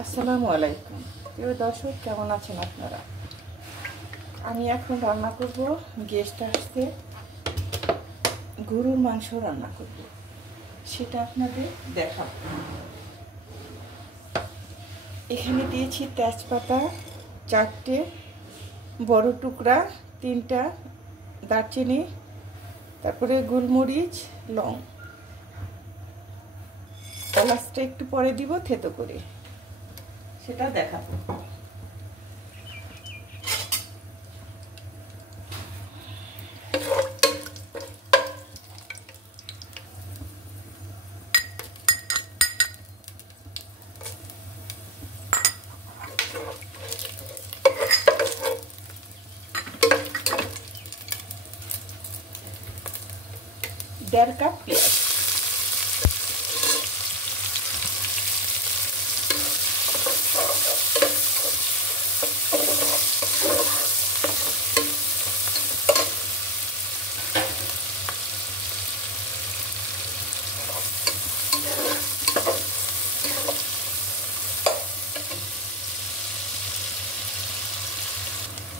আসসালামু আলাইকুম প্রিয় দর্শক, কেমন আছেন আপনারা? আমি এখন রান্না করব, গেস্ট আসতে গরুর মাংস রান্না করব, সেটা আপনাদের দেখাবো। এখানে দিয়েছি তেজপাতা 4টে, বড় টুকরা 3টা, দারচিনি, তারপরে গোলমরিচ, লং, এলাচটা একটু পরে দিব থেতো করে, সেটা দেখাবো। দেড় কাপ পেঁয়াজ,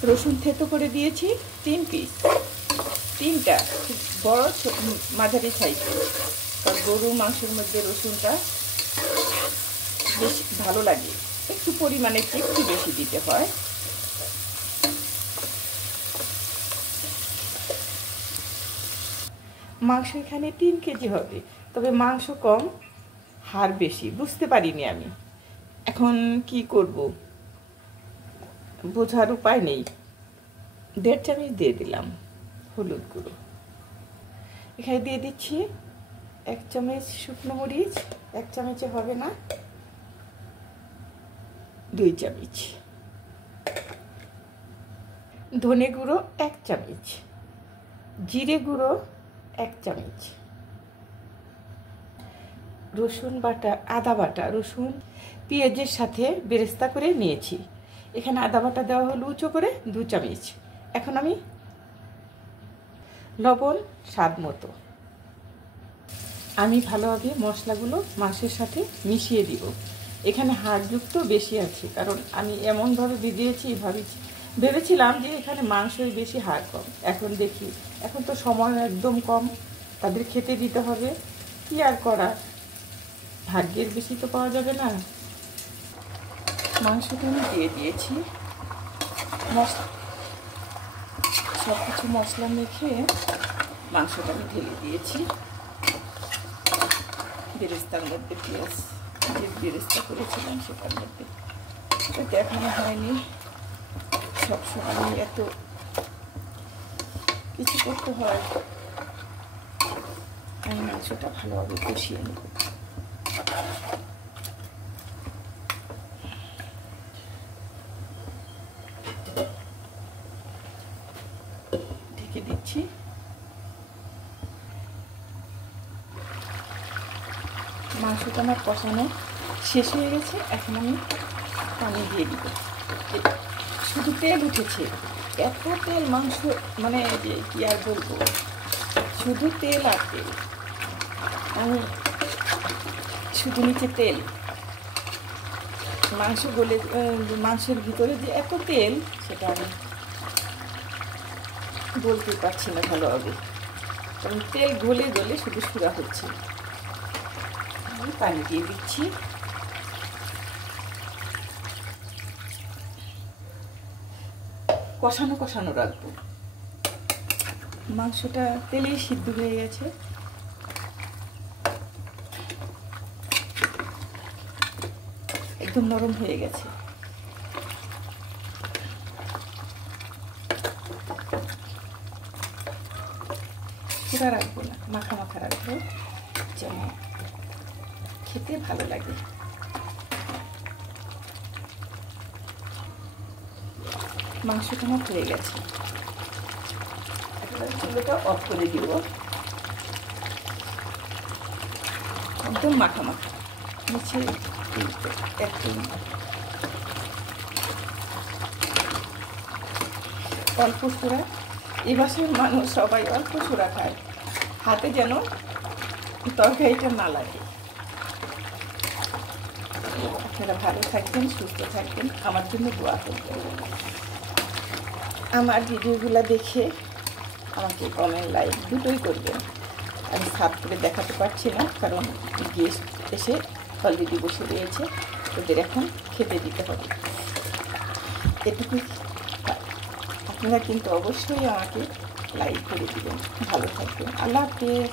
রসুন থেতো করে দিয়েছি 3 পিস, 3টা বড় মাঝারি সাইজের। আর গরুর মাংসের মধ্যে রসুনটা বেশ ভালো লাগে, একটু পরিমাণে একটু বেশি দিতে হয়। মাংস এখানে 3 কেজি হবে, তবে মাংস কম হাড় বেশি, বুঝতে পারিনি আমি। এখন কি করব বোঝার উপায় নেই। 1.5 চামচ দিয়ে দিলাম হলুদ গুঁড়ো। এখানে দিয়ে দিচ্ছি 1 চামচ শুকনো মরিচ, 1 চামচে হবে না, 2 চামচ ধনে গুঁড়ো, 1 চামচ জিরে গুঁড়ো, 1 চামচ রসুন বাটা, আদা বাটা, রসুন পেঁয়াজের সাথে বেরেস্তা করে নিয়েছি। এখানে আদা বাটা দেওয়া হলো উঁচু করে 2 চামচ। এখন আমি লবণ স্বাদ মতো। আমি ভালোভাবে মশলাগুলো মাংসের সাথে মিশিয়ে দিব। এখানে হাড়যুক্ত বেশি আছে, কারণ আমি এমনভাবে ভিজিয়েছি, ভেবেছিলাম যে এখানে মাংসই বেশি হাড় কম। এখন দেখি, এখন তো সময় একদম কম, তাদের খেতে দিতে হবে, কি আর করা, ভাগ্যের বেশি তো পাওয়া যাবে না। মাংসটা আমি দিয়ে দিয়েছি, সব কিছু মশলা মেখে মাংসটা আমি ঢেলে দিয়েছি বেরেস্তার মধ্যে। পেঁয়াজ যে বেরেস্তা করেছিলাম সেটার মধ্যে, সেটা দেখানো হয়নি। সবসময় এত কিছু করতে হয়। আমি মাংসটা ভালোভাবে কষিয়ে নেব। ঢেকে দিচ্ছি। মাংসটা আমার কষানো শেষ হয়ে গেছে, এখন আমি পানি দিয়ে দিব। শুধু তেল উঠেছে, এত তেল মাংস, মানে যে কি আর বলবো, শুধু তেল আর তেল। আমি শুধু নিচে তেল, মাংস গলে, মাংসের ভিতরে যে এত তেল, সেটা আমি বলতে পারছি না ভালোভাবে, কারণ তেল গলে গলে শুধু সুরা হচ্ছে। আমি পানি দিয়ে দিচ্ছি। কষানো কষানো রাখবো। মাংসটা তেলেই সিদ্ধ হয়ে গেছে। একদম নরম হয়ে গেছে। পুরা রাখবো না, মাখা মাখা রাখবো, যেন খেতে ভালো লাগে। মাংসটা আমার হয়ে গেছে, একেবারে চুলোটা অফ করে দিব। একদম মাখা মাখা, নিচে একদম অল্প সুরা। এই বাসার মানুষ সবাই অল্প সুরা খায়, হাতে যেন তরকারিটা না লাগে। আপনারা ভালো থাকবেন, সুস্থ থাকবেন, আমার জন্য দোয়া করবেন। আমার ভিডিওগুলো দেখে আমাকে কমেন্ট, লাইক দুটোই করবেন। আমি সাফ করে দেখাতে পারছি না, কারণ গেস্ট এসে অলরেডি বসে রয়েছে, ওদের এখন খেতে দিতে হবে। এটুকু আপনারা কিন্তু অবশ্যই আমাকে লাইক করে দিবেন। ভালো থাকবেন। আল্লাহ হাফেজ।